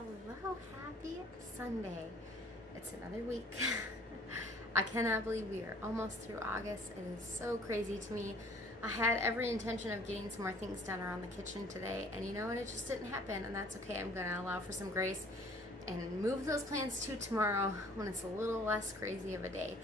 Hello, happy Sunday. It's another week. I cannot believe we are almost through August. It is so crazy to me. I had every intention of getting some more things done around the kitchen today, and you know what? It just didn't happen, and that's okay. I'm going to allow for some grace and move those plans to tomorrow when it's a little less crazy of a day.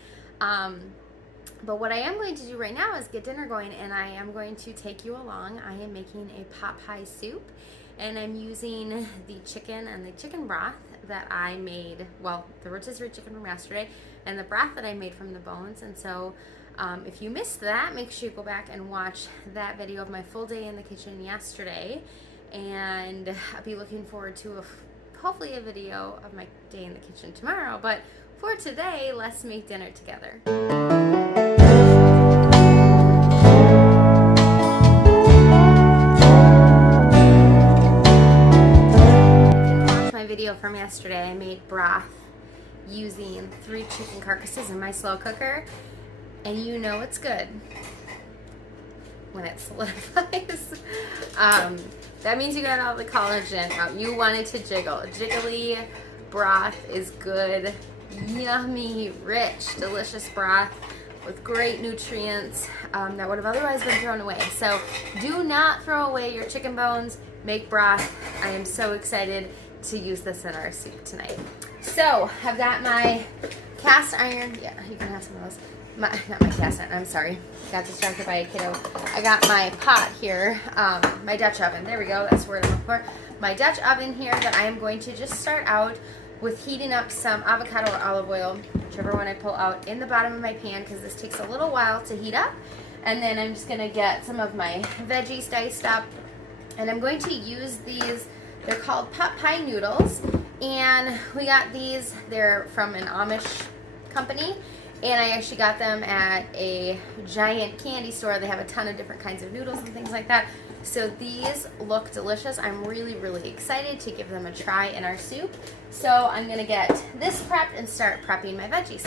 But what I am going to do right now is get dinner going, and I am going to take you along. I am making a pot pie soup, and I'm using the chicken and the chicken broth that I made, well, the rotisserie chicken from yesterday, and the broth that I made from the bones. And so if you missed that, make sure you go back and watch that video of my full day in the kitchen yesterday, and I'll be looking forward to hopefully a video of my day in the kitchen tomorrow. But for today, let's make dinner together. Video from yesterday. I made broth using 3 chicken carcasses in my slow cooker, and you know it's good when it solidifies. That means you got all the collagen out. You want it to jiggle. Jiggly broth is good, yummy, rich, delicious broth with great nutrients that would have otherwise been thrown away. So do not throw away your chicken bones. Make broth. I am so excited to use this in our soup tonight. So I've got my cast iron. Yeah, you can have some of those. Not my cast iron, I'm sorry. Got distracted by a kiddo. I got my pot here, my Dutch oven. There we go, that's the word I'm looking for. My Dutch oven here that I am going to just start out with heating up some avocado or olive oil, whichever one I pull out, in the bottom of my pan, because this takes a little while to heat up. And then I'm just gonna get some of my veggies diced up, and I'm going to use these. They're called pot pie noodles, and we got these. They're from an Amish company, and I actually got them at a giant candy store. They have a ton of different kinds of noodles and things like that. So these look delicious. I'm really, really excited to give them a try in our soup. So I'm gonna get this prepped and start prepping my veggies.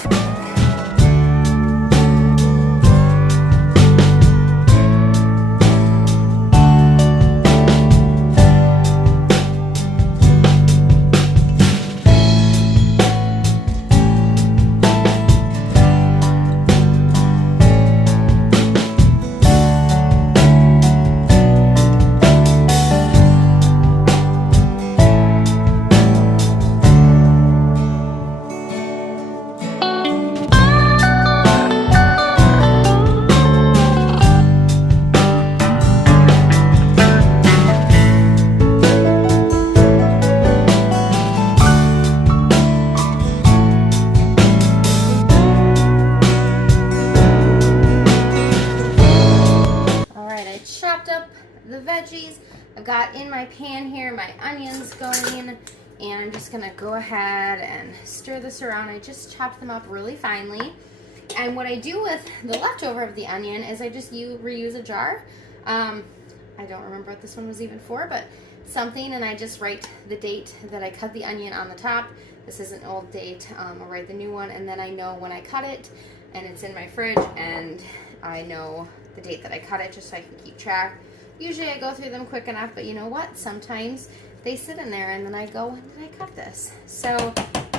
The veggies. I've got in my pan here my onions going, and I'm just gonna go ahead and stir this around. I just chopped them up really finely, and what I do with the leftover of the onion is I just reuse a jar. I don't remember what this one was even for, but something, and I just write the date that I cut the onion on the top. This is an old date. I'll write the new one, and then I know when I cut it, and it's in my fridge, and I know the date that I cut it, just so I can keep track. Usually I go through them quick enough, but you know what? Sometimes they sit in there, and then I go, when did I cut this? So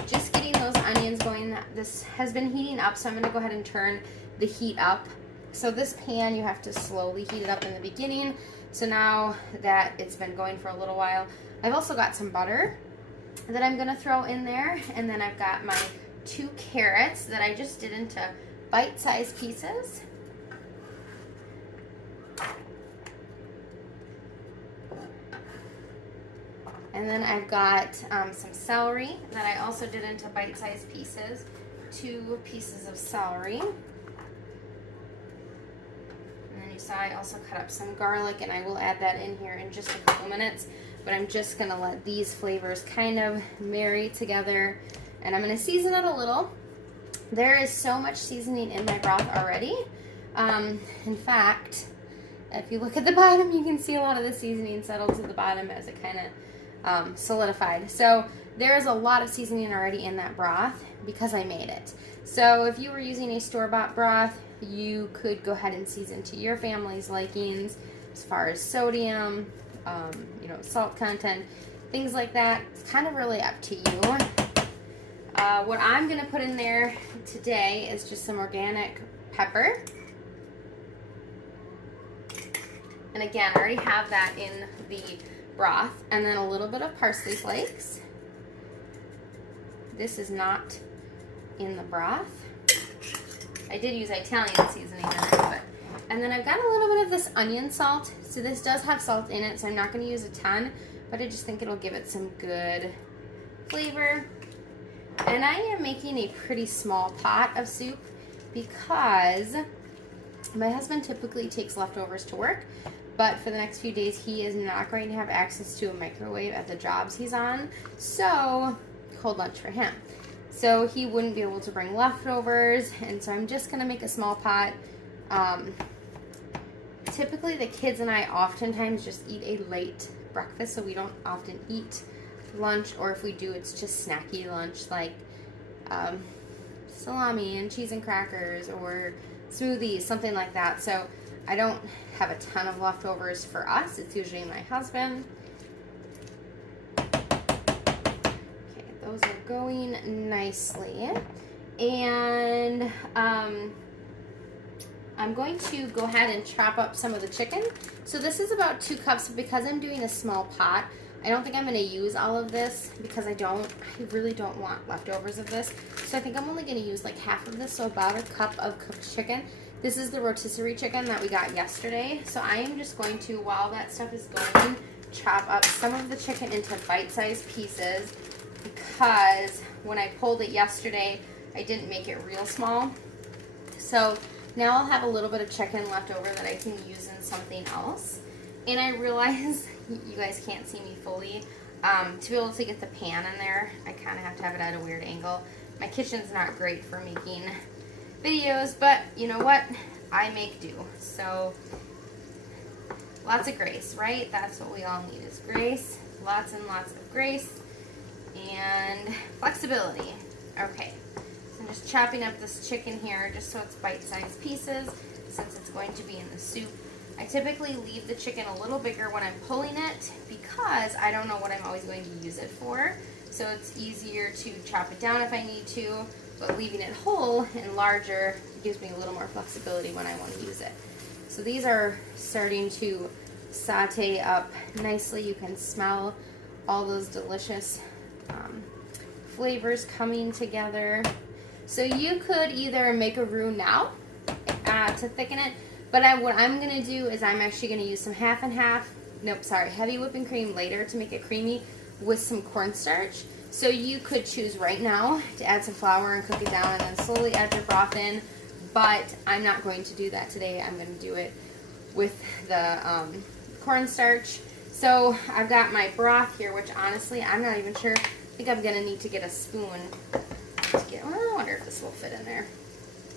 just getting those onions going. This has been heating up, so I'm going to go ahead and turn the heat up. So this pan, you have to slowly heat it up in the beginning. So now that it's been going for a little while, I've also got some butter that I'm going to throw in there, and then I've got my 2 carrots that I just did into bite-sized pieces. And then I've got some celery that I also did into bite-sized pieces. 2 pieces of celery. And then you saw I also cut up some garlic, and I will add that in here in just a couple minutes. But I'm just going to let these flavors kind of marry together. And I'm going to season it a little. There is so much seasoning in my broth already. In fact, if you look at the bottom, you can see a lot of the seasoning settle to the bottom as it kind of solidified. So there is a lot of seasoning already in that broth because I made it. So if you were using a store-bought broth, you could go ahead and season to your family's likings as far as sodium, salt content. things like that. It's kind of really up to you. What I'm going to put in there today is just some organic pepper. And again, I already have that in the broth. And then a little bit of parsley flakes. This is not in the broth. I did use Italian seasoning in it, but... And then I've got a little bit of this onion salt. So this does have salt in it, so I'm not going to use a ton, but I just think it'll give it some good flavor. And I am making a pretty small pot of soup because my husband typically takes leftovers to work, but for the next few days he is not going to have access to a microwave at the jobs he's on, so cold lunch for him. So he wouldn't be able to bring leftovers, and so I'm just going to make a small pot. Typically the kids and I oftentimes just eat a late breakfast, so we don't often eat lunch, or if we do, it's just snacky lunch like salami and cheese and crackers or smoothies, something like that. So I don't have a ton of leftovers for us. It's usually my husband. Okay, those are going nicely. And I'm going to go ahead and chop up some of the chicken. So this is about 2 cups. Because I'm doing a small pot, I don't think I'm going to use all of this because I really don't want leftovers of this. So I think I'm only going to use like half of this, so about a cup of cooked chicken. This is the rotisserie chicken that we got yesterday. So I am just going to, while that stuff is going, chop up some of the chicken into bite-sized pieces because when I pulled it yesterday, I didn't make it real small. So now I'll have a little bit of chicken left over that I can use in something else. And I realize you guys can't see me fully. To be able to get the pan in there, I kind of have to have it at a weird angle. My kitchen's not great for making videos, but you know what? I make do. So lots of grace, right? That's what we all need, is grace. Lots and lots of grace and flexibility. Okay. I'm just chopping up this chicken here just so it's bite-sized pieces since it's going to be in the soup. I typically leave the chicken a little bigger when I'm pulling it because I don't know what I'm always going to use it for. So it's easier to chop it down if I need to, but leaving it whole and larger gives me a little more flexibility when I want to use it. So these are starting to saute up nicely. You can smell all those delicious flavors coming together. So you could either make a roux now to thicken it, but what I'm going to do is I'm actually going to use some heavy whipping cream later to make it creamy with some cornstarch. So you could choose right now to add some flour and cook it down and then slowly add your broth in, but I'm not going to do that today. I'm going to do it with the cornstarch. So I've got my broth here, which honestly I'm not even sure. I think I'm going to need to get a spoon. Well, I wonder if this will fit in there.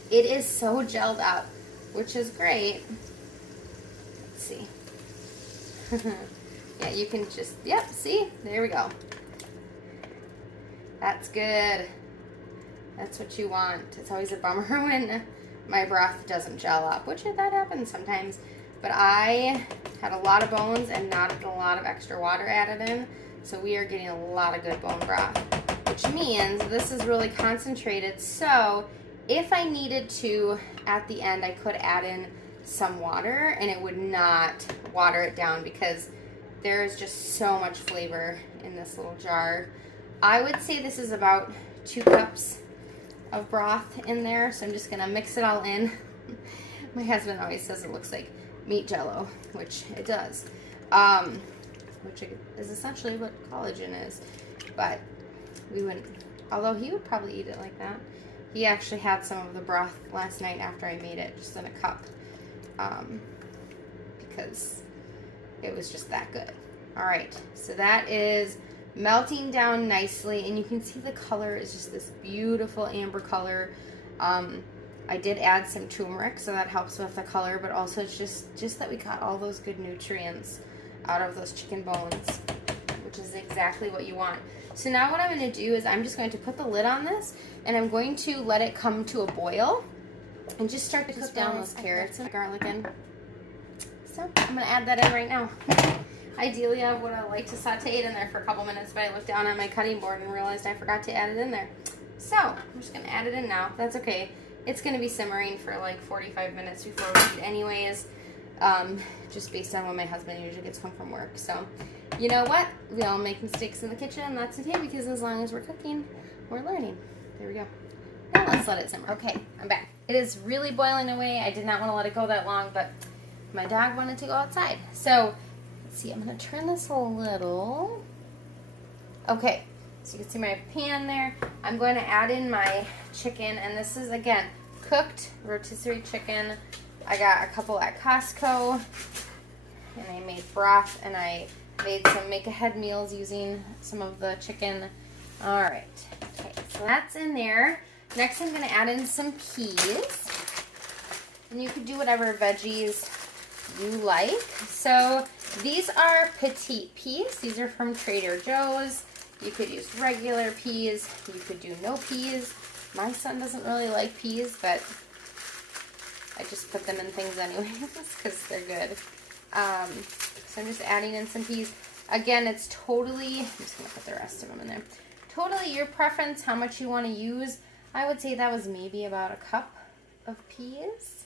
It is so gelled up, which is great. Let's see. Yeah, you can just, yep, see? There we go. That's good. That's what you want. It's always a bummer when my broth doesn't gel up, which that happens sometimes. But I had a lot of bones and not a lot of extra water added in, so we are getting a lot of good bone broth, which means this is really concentrated. So if I needed to, at the end, I could add in some water and it would not water it down because there is just so much flavor in this little jar. I would say this is about 2 cups of broth in there, so I'm just gonna mix it all in. My husband always says it looks like meat jello, which it does, which is essentially what collagen is, but we wouldn't, although he would probably eat it like that. He actually had some of the broth last night after I made it, just in a cup, because it was just that good. All right, so that is melting down nicely, and you can see the color is just this beautiful amber color. I did add some turmeric, so that helps with the color, but also it's just that we got all those good nutrients out of those chicken bones, which is exactly what you want. So now what I'm going to do is I'm just going to put the lid on this, and I'm going to let it come to a boil and just start to cook down those carrots and garlic in. So I'm going to add that in right now. Ideally, I would have liked to saute it in there for a couple minutes, but I looked down at my cutting board and realized I forgot to add it in there. So, I'm just going to add it in now. That's okay. It's going to be simmering for like 45 minutes before we eat anyways, just based on when my husband usually gets home from work. So, you know what? We all make mistakes in the kitchen, and that's okay, because as long as we're cooking, we're learning. There we go. Now let's let it simmer. Okay, I'm back. It is really boiling away. I did not want to let it go that long, but my dog wanted to go outside. So, let's see. I'm going to turn this a little. Okay, so you can see my pan there. I'm going to add in my chicken, and this is, again, cooked rotisserie chicken. I got a couple at Costco, and I made broth, and I made some make-ahead meals using some of the chicken. All right, okay, so that's in there. Next, I'm going to add in some peas, and you could do whatever veggies you like. So these are petite peas. These are from Trader Joe's. You could use regular peas. You could do no peas. My son doesn't really like peas, but I just put them in things anyways because they're good. So I'm just adding in some peas. Again, it's totally, I'm just going to put the rest of them in there. Totally your preference, how much you want to use. I would say that was maybe about a cup of peas.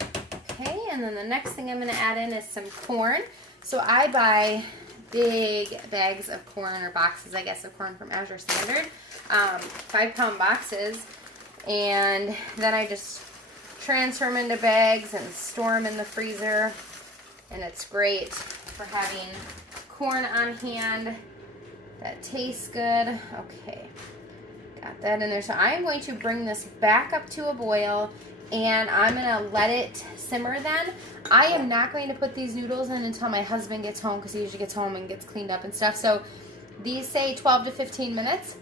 Okay, and then the next thing I'm going to add in is some corn. So I buy big bags of corn, or boxes, I guess, of corn from Azure Standard, 5-pound boxes, and then I just transfer them into bags and store them in the freezer, and it's great for having corn on hand. That tastes good. Okay, got that in there. So I'm going to bring this back up to a boil, and I'm going to let it simmer then. I am not going to put these noodles in until my husband gets home, because he usually gets home and gets cleaned up and stuff. So these say 12 to 15 minutes.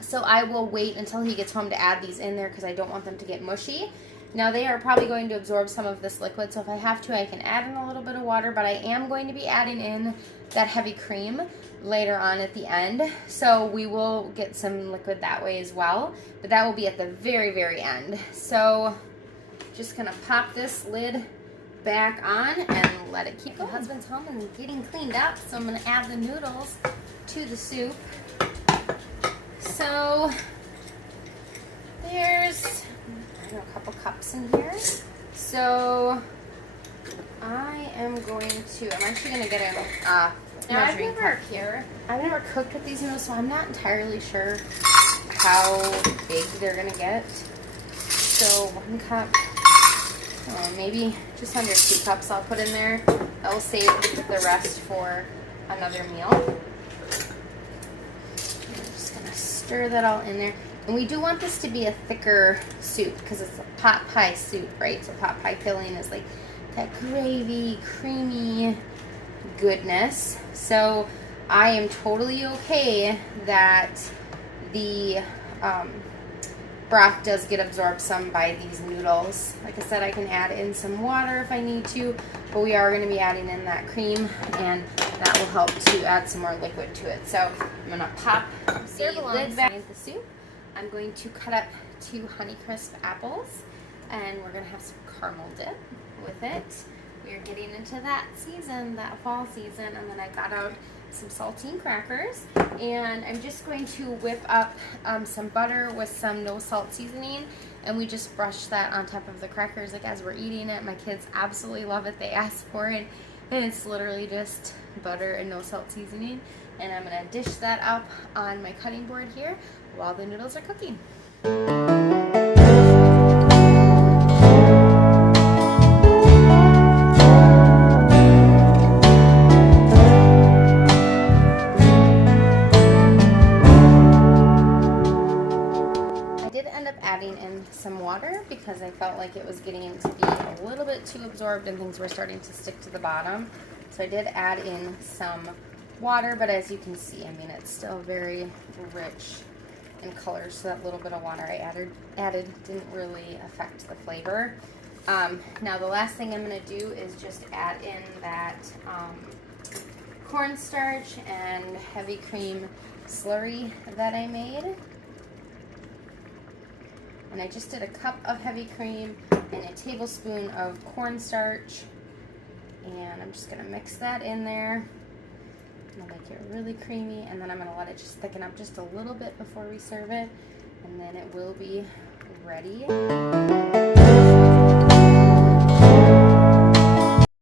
So I will wait until he gets home to add these in there, because I don't want them to get mushy. Now they are probably going to absorb some of this liquid, so if I have to, I can add in a little bit of water, but I am going to be adding in that heavy cream later on at the end. So we will get some liquid that way as well, but that will be at the very, very end. So just gonna pop this lid back on and let it keep going. My husband's home and getting cleaned up, so I'm gonna add the noodles to the soup. So there's a couple cups in here. So I am going to, I'm actually going to get a measuring cup here. I've never cooked with these noodles, so I'm not entirely sure how big they're going to get. So 1 cup, maybe just under 2 cups I'll put in there. I'll save the rest for another meal. I'm just going to stir that all in there. And we do want this to be a thicker soup, because it's a pot pie soup, right? So pot pie filling is like that gravy, creamy goodness. So I am totally okay that the broth does get absorbed some by these noodles. Like I said, I can add in some water if I need to, but we are going to be adding in that cream, and that will help to add some more liquid to it. So I'm going to pop the lid back into the soup. I'm going to cut up 2 Honeycrisp apples, and we're going to have some caramel dip with it. We are getting into that season, that fall season, and then I got out some saltine crackers, and I'm just going to whip up some butter with some no salt seasoning, and we just brush that on top of the crackers like as we're eating it. My kids absolutely love it. They ask for it, and it's literally just butter and no salt seasoning. And I'm going to dish that up on my cutting board here while the noodles are cooking. I did end up adding in some water because I felt like it was getting to be a little bit too absorbed and things were starting to stick to the bottom. So I did add in some water, but as you can see, I mean, it's still very rich in color, so that little bit of water I added didn't really affect the flavor. Now the last thing I'm going to do is just add in that cornstarch and heavy cream slurry that I made. And I just did a cup of heavy cream and a tablespoon of cornstarch. And I'm just gonna mix that in there. I'll make it really creamy, and then I'm gonna let it just thicken up just a little bit before we serve it, and then it will be ready.